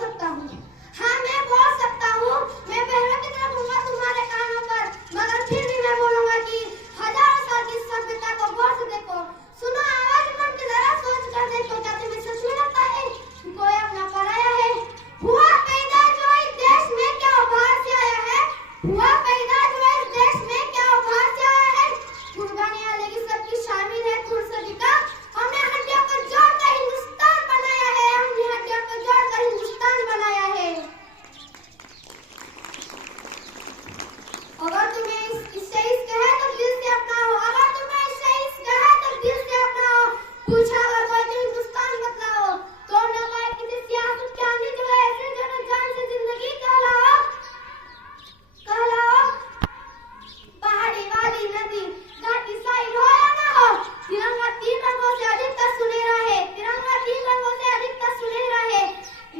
सकता हूँ। हाँ, मैं बोल सकता हूँ। मैं पहले की तरह दूंगा तुम्हारे कानों पर, मगर फिर भी मैं बोलूंगा कि हजारों साल की सभ्यता को गौर से देखो। सुनो आवाज मन के जरा सोच कर देखो, क्या तुम्हें सच में लगता है कि कोई अपना पराया है? हुआ पैदा जो इस देश में क्या बाहर से आया है? हुआ पैदा जो इस देश में क्या बाहर से आया है? कुर्बानियां लेकिन सबकी शामिल है खून सभी का। हमने हड्डियों को जोड़कर हिंदुस्तान बनाया है। हमने हड्डियों को जोड़कर हिंदुस्तान बनाया है। अगर तुम्हें इससे इश्क है तो दिल से अपनाओ। अगर तुम्हें इससे इश्क है तो दिल से अपनाओ। पूछा अगर कोई तो हिंदुस्तान बतलाओ। तो न कोई किसी सियासत के आंधी जो है ऐसे जो न जान से जिंदगी कहलाओ। कहलाओ पहाड़ी वाली नदी घाटी साइड हो या ना हो, तिरंगा 3 रंगों से अधिकतर सुनहरा है। तिरंगा 3 रंगों से अधिकतर सुनहरा है।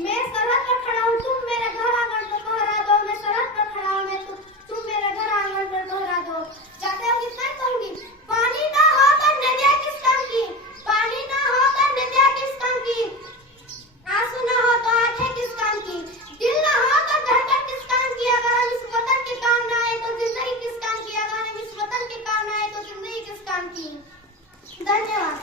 मैं सरहद पर खड़ा हूँ, तुम मेरे घर आंगन पर दोहरा दो। मैं सरहद पर खड़ा हूँ, मैं तुम मेरे घर आंगन पर दोहरा दो। चाहते हो कितना कहूंगी? पानी ना हो तो नदियाँ किस काम की? पानी ना हो तो नदियाँ किस काम की? आंसू ना हो तो आंखें किस काम की? दिल ना हो तो धड़कन किस काम की? अगर हम इस वतन के काम ना आए तो जिंदगी किस काम की? अगर हम इस वतन के काम ना आए तो जिंदगी किस काम की? धन्यवाद।